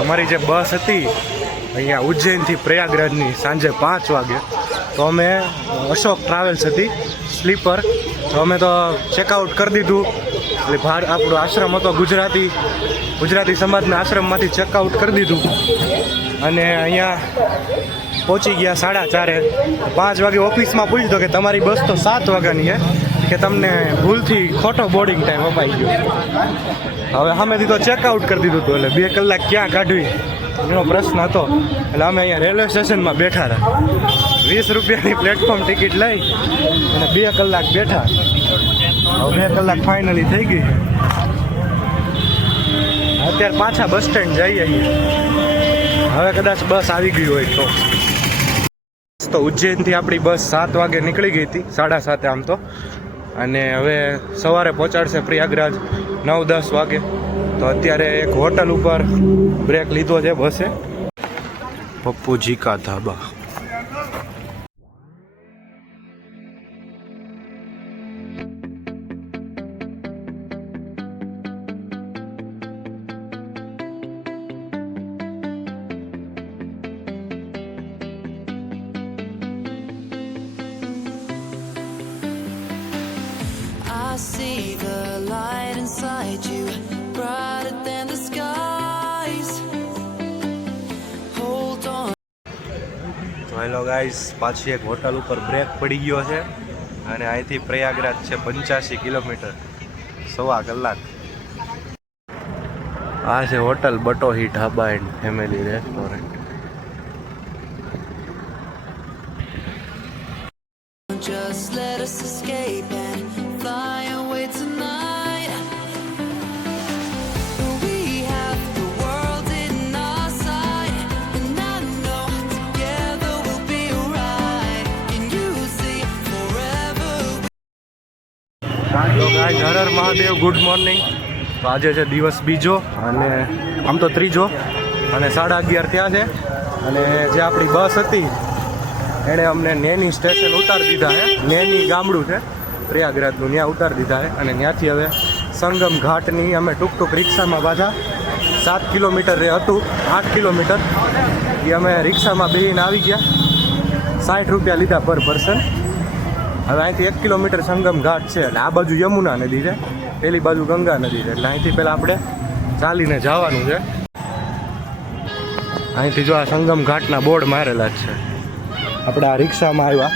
અમારી જે બસ હતી, અહીંયા ઉજ્જૈનથી પ્રયાગરાજની સાંજે પાંચ વાગે, તો અમે અશોક ટ્રાવેલ્સ હતી, સ્લીપર, તો અમે તો ચેકઆઉટ કરી દીધું. એટલે ભાર આપણો આશ્રમ હતો ગુજરાતી ગુજરાતી સમાજના આશ્રમમાંથી ચેકઆઉટ કરી દીધું. અને અહીંયા પહોંચી ગયા સાડા ચારે. પાંચ વાગે ઓફિસમાં પૂછ્યું કે તમારી બસ તો સાત વાગ્યાની છે કે તમને ભૂલથી ખોટો બોર્ડિંગ ટાઈમ અપાઈ ગયો. હવે સામેથી તો ચેકઆઉટ કરી દીધું હતું, એટલે બે કલાક ક્યાં કાઢવી? એનો પ્રશ્ન હતો. એટલે અમે અહીંયા રેલવે સ્ટેશનમાં બેઠા હતા. વીસ રૂપિયાની પ્લેટફોર્મ ટિકિટ લઈ અને બે કલાક બેઠા. હવે બે કલાક ફાઇનલી થઈ ગઈ અત્યારે પાછા બસ સ્ટેન્ડ જઈએ હવે કદાચ બસ આવી ગઈ હોય તો. તો ઉજ્જૈનથી આપણી બસ સાત વાગે નીકળી ગઈ હતી, સાડા સાતે આમ તો. અને હવે સવારે પહોંચાડશે પ્રયાગરાજ નવ દસ વાગે. તો અત્યારે એક હોટલ ઉપર બ્રેક લીધો છે બસે. પપ્પુજી કા ધાબા. હેલો ગાઈસ, પાછી એક હોટલ ઉપર બ્રેક પડી ગયો છે અને અહીંથી પ્રયાગરાજ છે પંચ્યાસી કિલોમીટર, સવા કલાક. આ છે hotel Batohi dhaba and family restaurant. તો ગાય હર હર મહાદેવ ગુડ મોર્નિંગ તો આજે છે દિવસ બીજો અને આમ તો ત્રીજો. અને સાડા અગિયાર ત્યાં છે. અને જે આપણી બસ હતી, એણે અમને નેની સ્ટેશન ઉતારી દીધા છે. નેની ગામડું છે. પ્રયાગરાજનું ત્યાં ઉતારી દીધા છે. અને ત્યાંથી હવે સંગમ ઘાટની અમે ટૂંક ટૂંક રિક્ષામાં પાછા સાત કિલોમીટર એ હતું, આઠ કિલોમીટર, એ અમે રિક્ષામાં બેહીને આવી ગયા. સાઠ રૂપિયા લીધા પર પર્સન હવે અહીંથી એક કિલોમીટર સંગમ ઘાટ છે એટલે આ બાજુ યમુના નદી છે. પેલી બાજુ ગંગા નદી છે. એટલે અહીંથી પહેલાં આપણે ચાલીને જવાનું છે. અહીંથી જો આ સંગમ ઘાટના બોર્ડ મારેલા જ છે. આપણે આ રિક્ષામાં આવ્યા.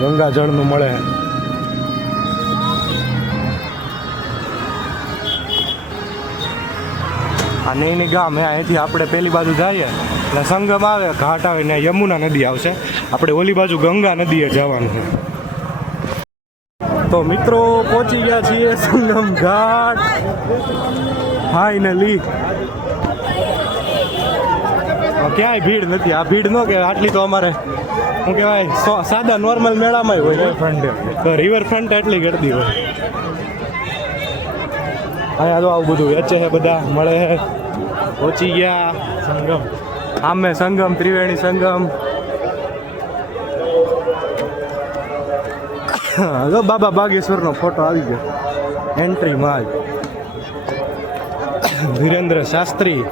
ગંગા જળનું મળે. આ નૈની ગામ હે અહીંથી આપણે પેલી બાજુ જઈએ એટલે સંગમ આવે ઘાટ આવે ને યમુના નદી આવશે. આપણે ઓલી બાજુ ગંગા નદીએ જવાનું છે. તો મિત્રો પહોંચી ગયા છીએ સંગમ ઘાટ. ફાઇનલી ક્યાંય ભીડ નથી. આ ભીડ નો કે આટલી તો અમારે શું કહેવાય સાદા નોર્મલ મેળામાં હોય. ફ્રન્ટ તો રિવરફ્રન્ટ એટલી ગળતી હોય. અહીંયા તો આવું બધું વેચે છે બધા મળે છે. પહોંચી ગયા. સંગમ. આમે સંગમ, ત્રિવેણી સંગમ. હલો, બાબા બાગેશ્વરનો ફોટો આવી ગયો. એન્ટ્રી માલ. વિરેન્દ્ર શાસ્ત્રી.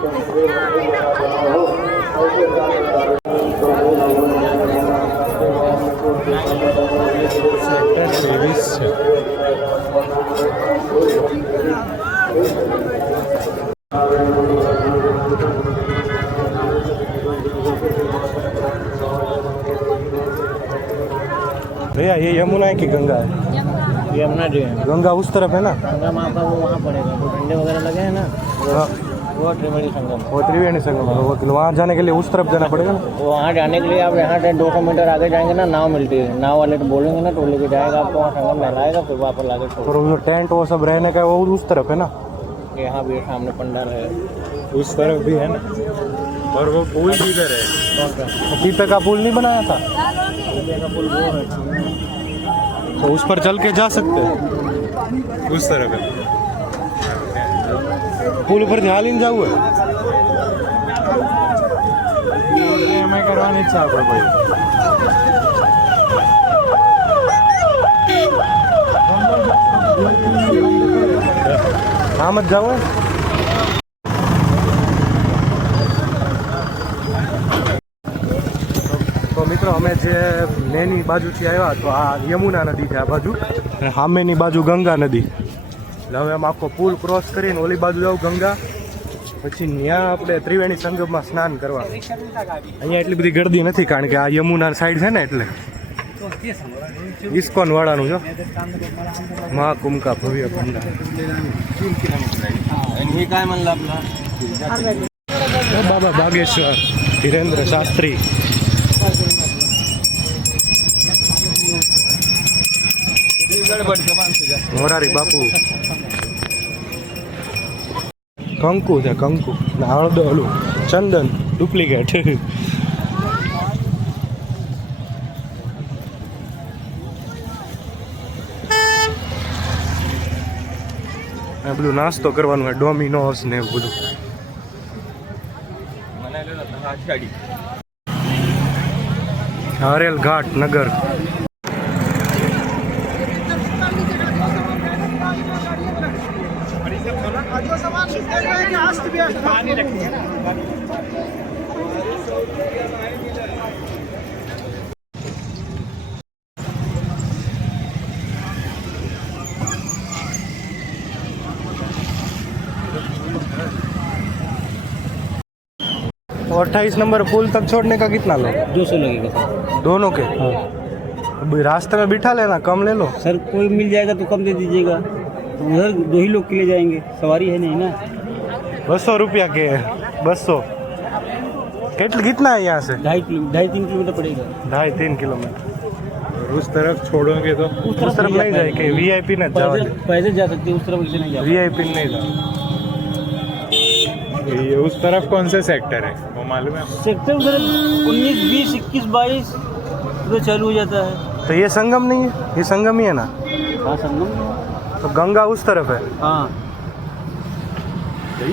ત્રેવીસ છે है कि गंगा है? यमुना जी है। गंगा उस तरफ़ है ना? संगम आपका वो वहाँ पड़ेगा जो डंडे वगैरह लगे हैं ना हाँ, वो त्रिवेणी संगम। वो त्रिवेणी संगम है वो तो वहाँ जाने के लिए उस तरफ़ जाना पड़ेगा ना? वो वहाँ जाने के लिए आप यहाँ से दो सौ मीटर आगे जाएँगे ना नाव मिलती है। नाव वाले तो बोलेंगे ना तो लेके जाएगा आपको वहाँ संगम नहलाएगा फिर वापस लाके छोड़ और वो जो टेंट वो सब रहने का वो उस तरफ़ है ना? यहाँ भी सामने पंडाल है। उस तरफ़ भी है ना? और वो पुल भी है। पीपे का पुल नहीं बनाया था? तो उस पर चल के जा सकते हैं। उस तरह का पुल पर ध्यान ही जाऊ है मैं करवानी इच्छा भाई। हाँ मत जाओ। અમે જે મેની બાજુથી આવ્યા તો આ યમુના નદી છે આ બાજુ. સામેની બાજુ ગંગા નદી. એટલે હવે આમ આખો પુલ ક્રોસ કરીને ઓલી બાજુ જાવ ગંગા. પછી ત્યાં આપણે ત્રિવેણી સંગમમાં સ્નાન કરવા. અહીંયા એટલી બધી ગરદી નથી કારણ કે આ યમુના સાઈડ છે ને એટલે. ઇસ્કોન વાળાનું જો. મહાકુંભકા ભવ્ય ભંડાર. બાબા બાગેશ્વર, ધીરેન્દ્ર શાસ્ત્રી. મોરારી બાપુ. કંકુ છે, કંકુ. ને ચંદન, ડુપ્લિકેટ. પેલું નાસ્તો કરવાનું હોય ડોમિનોસ ને એવું બધું. હરેલ ઘાટ નગર. अट्ठाईस नंबर पुल तक छोड़ने का कितना लो? दो सौ लगेगा। सर दोनों के? अब रास्ते में बिठा लेना कम ले लो। सर कोई मिल जाएगा तो कम दे दीजिएगा। उधर दो ही लोग के लिए जाएँगे सवारी है नहीं ना? बसो रुपया के बसो कितना कितना है यहाँ से ढाई किलो ढाई तीन किलोमीटर पड़ेगा ढाई तीन किलोमीटर उस तरफ़ छोड़ोगे तो उस तरफ़ उस तरफ़ नहीं जाए कि वीआईपी ने जाओ पैदल जा सकते उस तरफ़ नहीं जा वीआईपी नहीं जाओ ये उस तरफ़ कौन से सेक्टर है वो मालूम है सेक्टर उधर उन्नीस बीस इक्कीस बाईस उधर चालू हो जाता है तो ये संगम नहीं है ये संगम ही है ना हाँ संगम तो गंगा उस तरफ़ है हाँ તો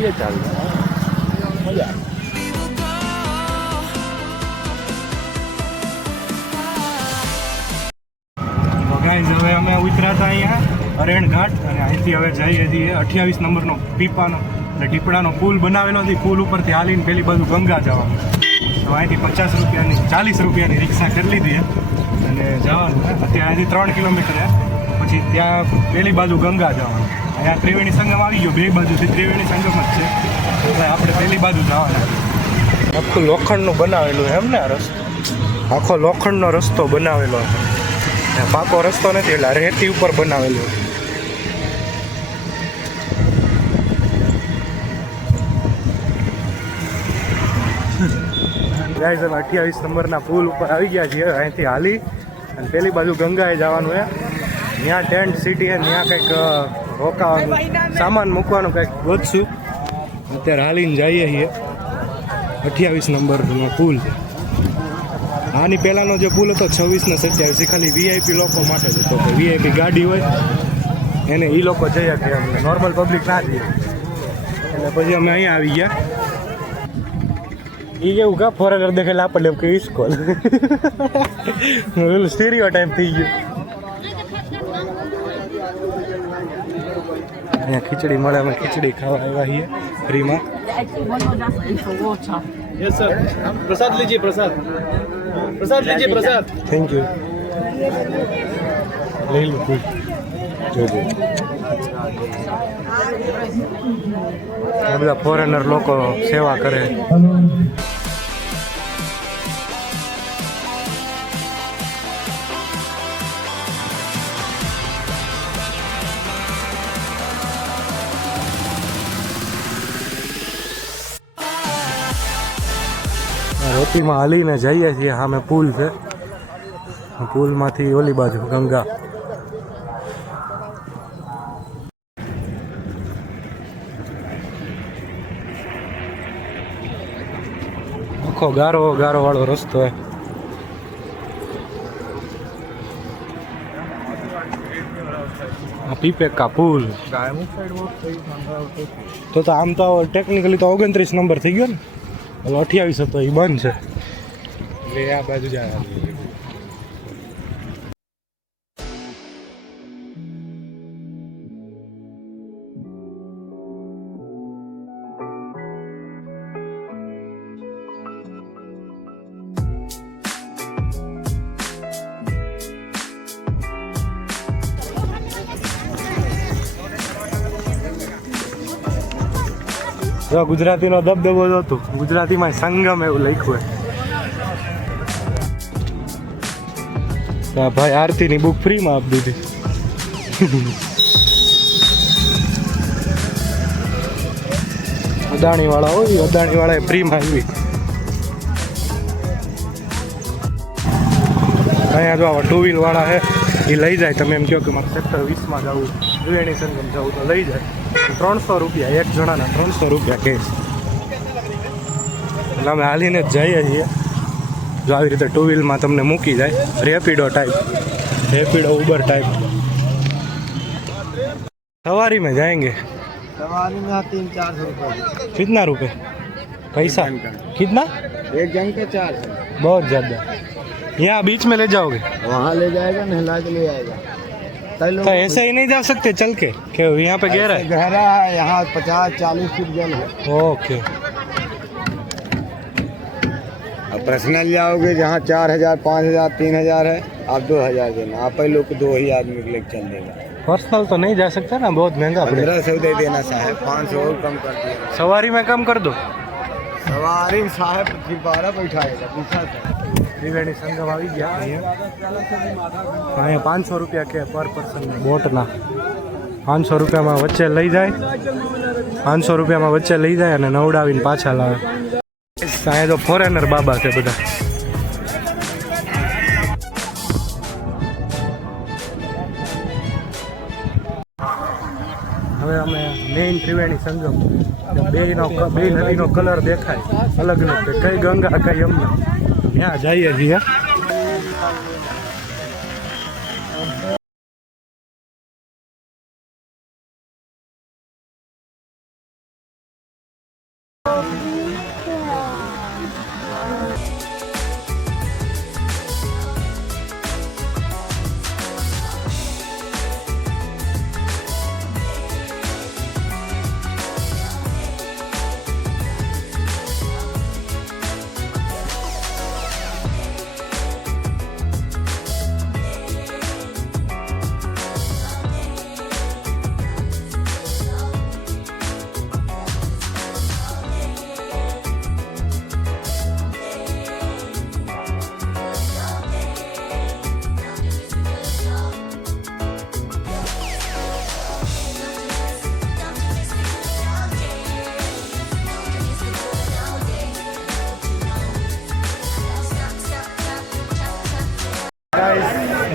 ગાઈઝ હવે અમે ઉતર્યા અહીંયા અરેણઘાટ અને અહીંથી હવે જઈએ છીએ અઠ્યાવીસ નંબરનો પીપાનો, એટલે ટીપડાનો પુલ બનાવેલો હતી પુલ ઉપરથી હાલીને પેલી બાજુ ગંગા જવાનું. તો અહીંથી પચાસ રૂપિયાની, ચાલીસ રૂપિયાની રિક્ષા કરી લીધી અને જવાનું અત્યારે અહીંથી ત્રણ કિલોમીટર પછી ત્યાં પેલી બાજુ ગંગા જવાનું. અહીંયા ત્રિવેણી સંગમ આવી ગયો, બે બાજુથી ત્રિવેણી સંગમ જ છે. એટલે આપણે પેલી બાજુ જવાના. આખું લોખંડનું બનાવેલું એમ ને રસ્તો? આખો લોખંડનો રસ્તો બનાવેલો પાકો રસ્તો નથી, એટલે રેતી ઉપર બનાવેલો ગાઈઝ અમે અઠ્યાવીસ નંબરના પુલ ઉપર આવી ગયા છીએ, અહીંથી હાલી. અને પેલી બાજુ ગંગાએ જવાનું છે. ત્યાં ટેન્ટ સિટી અને ત્યાં કંઈક રોકાવાનું, સામાન મૂકવાનું કંઈક ગોતશું. અત્યારે હાલીને જઈએ છીએ. અઠ્યાવીસ નંબરનો પુલ છે. આની પહેલાંનો જે પુલ હતો, છવ્વીસ ને સત્યાવીસ, એ ખાલી વીઆઈપી લોકો માટે જ હતો. વીઆઈપી ગાડી હોય, એને એ લોકો જઈ શકે અમને નોર્મલ પબ્લિક ના જઈએ એટલે પછી અમે અહીંયા આવી ગયા. એ કેવું કા ફોરેનર દેખાય આપણને એમ કે ઇસ્કોલ સ્ટીરિયો ટાઈપ થઈ ગયું. અહીંયા ખીચડી મળે અમે ખીચડી ખાવા આવ્યા છીએ ફ્રીમાં yes sir Prasad લીજીએ Prasad Prasad લીજીએ Prasad thank you લઈ લો કોઈ જોજો આ બધા ફોરેનર લોકો સેવા કરે રોટીમાં હાલીને જઈએ છીએ સામે પુલ છે. પુલમાંથી ઓલી બાજુ ગંગા. આખો ગારો ગારો વાળો રસ્તો હોય આ પુલ. તો આમ તો ટેકનિકલી તો ઓગણત્રીસ નંબર થઈ ગયો ને. અઠ્યાવીસ હતો એ બંધ છે. એટલે આ બાજુ જાય જો ગુજરાતીનો દબદબો જ હતો. ગુજરાતીમાં સંગમ એવું લખ્યું હોય. ભાઈ આરતીની બુક ફ્રીમાં આપી દીધી. અદાણી વાળા હોય અદાણી વાળા ફ્રીમાં આવી અહીંયા જો ટુ વ્હીલ વાળા છે, એ લઈ જાય. તમે એમ કહો કે મારે સેક્ટર વીસમાં જવું ત્રિવેણી સંગમ જવું તો લઈ જાય ત્રણસો રૂપિયા એક જણાના ત્રણસો રૂપિયા કેસ એટલે અમે હાલીને જ જઈએ છીએ જો આવી રીતે ટુ વ્હીલમાં તમને મૂકી જાય Rapido type Rapido Uber type सवारी में जाएंगे सवारी में तीन चार सौ रुपये कितना रुपए पैसा कितना एक जन के चार सौ बहुत ज़्यादा यहाँ बीच में ले जाओगे वहाँ ले जाएगा नहला के ले आएगा कई लोग तो ऐसे ही नहीं जा सकते चल के। कि यहाँ पे गहरा है? गहरा है यहाँ पचास चालीस फीट जल है। ओके। अब पर्सनल जाओगे जहाँ चार हज़ार पाँच हज़ार तीन हज़ार है आप दो हज़ार देना। आप ही लोग दो ही आदमी के लेके चल देगा पर्सनल तो नहीं जा सकता ना बहुत महँगा पंद्रह सौ दे देना साहब पाँच सौ और कम कर दिया सवारी में कम कर दो। सवारी साहब बारह बैठाएगा पूछा था। ત્રિવેણી સંગમ આવી ગયા અહીંયા અહીંયા પાંચસો રૂપિયા કે પર પર્સન બોટના. પાંચસો રૂપિયામાં વચ્ચે લઈ જાય. પાંચસો રૂપિયામાં વચ્ચે લઈ જાય અને નવડાવીને પાછા લાવે. અહીંયા તો ફોરેનર બાબા છે બધા. હવે અમે મેઇન ત્રિવેણી સંગમ બેનો બે નદીનો કલર દેખાય, અલગ કે કઈ ગંગા કઈ યમુના. ત્યાં જઈએ છીએ.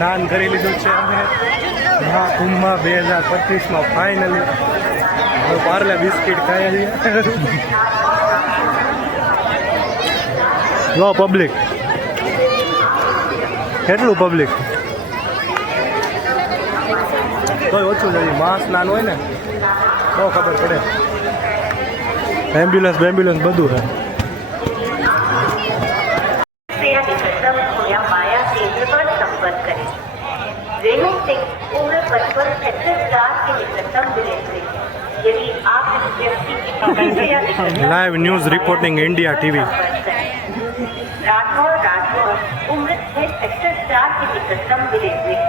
સ્નાન કરી લીધું છે અમે. મહાકુંભમાં બે હજાર પચીસમાં ફાઇનલી હવે પાર્લે બિસ્કિટ ખાઈએ લો પબ્લિક કેટલું પબ્લિક તોય ઓછું જોઈએ મહા સ્નાન હોય ને, તો ખબર પડે. એમ્બ્યુલન્સ બેમ્બ્યુલન્સ બધું છે live news reporting India TV संपर्क करें राठौर राठौर उम्र छह सेक्टर चार के निकटतम विलेज से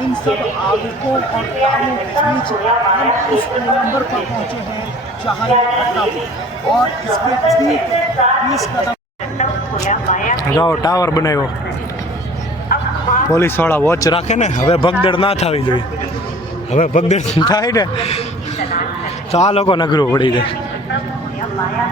इन सब आरोपों और दावों के बीच हम उस नंबर पर पहुंचे हैं जहां ये घटना हुई और इसके ठीक बीस कदम જાઓ ટાવર બનાવ્યો પોલીસ વાળા વોચ રાખે ને હવે ભગદડ ના થવી જોઈએ હવે ભગદડ થાય ને તો આ લોકો નગરું પડી જાય माया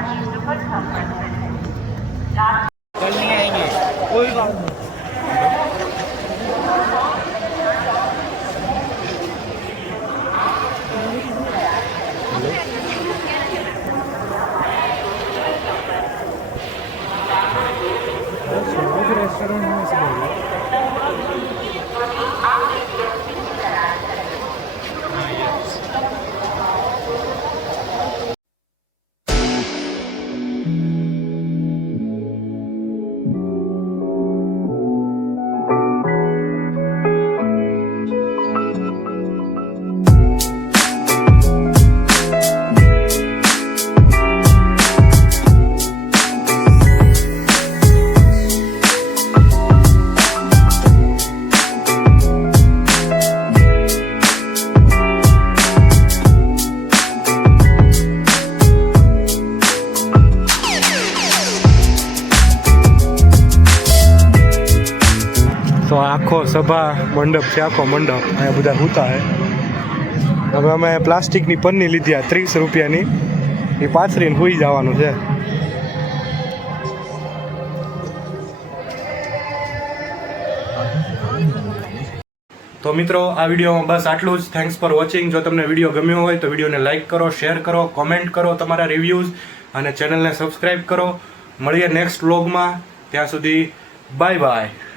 સભા, મંડપ છે, આખો મંડપ. અહીંયા બધા હુતા હે. હવે અમે પ્લાસ્ટિકની પન્ની લીધી આ ત્રીસ રૂપિયાની. એ પાથરીને હુઈ જવાનું છે. તો મિત્રો, આ વિડીયોમાં બસ આટલું જ. થેન્ક્સ ફોર વોચિંગ જો તમને વીડિયો ગમ્યો હોય તો વિડીયોને લાઇક કરો શેર કરો કોમેન્ટ કરો તમારા રિવ્યૂઝ અને ચેનલને સબસ્ક્રાઈબ કરો. મળીએ નેક્સ્ટ વ્લોગમાં ત્યાં સુધી બાય બાય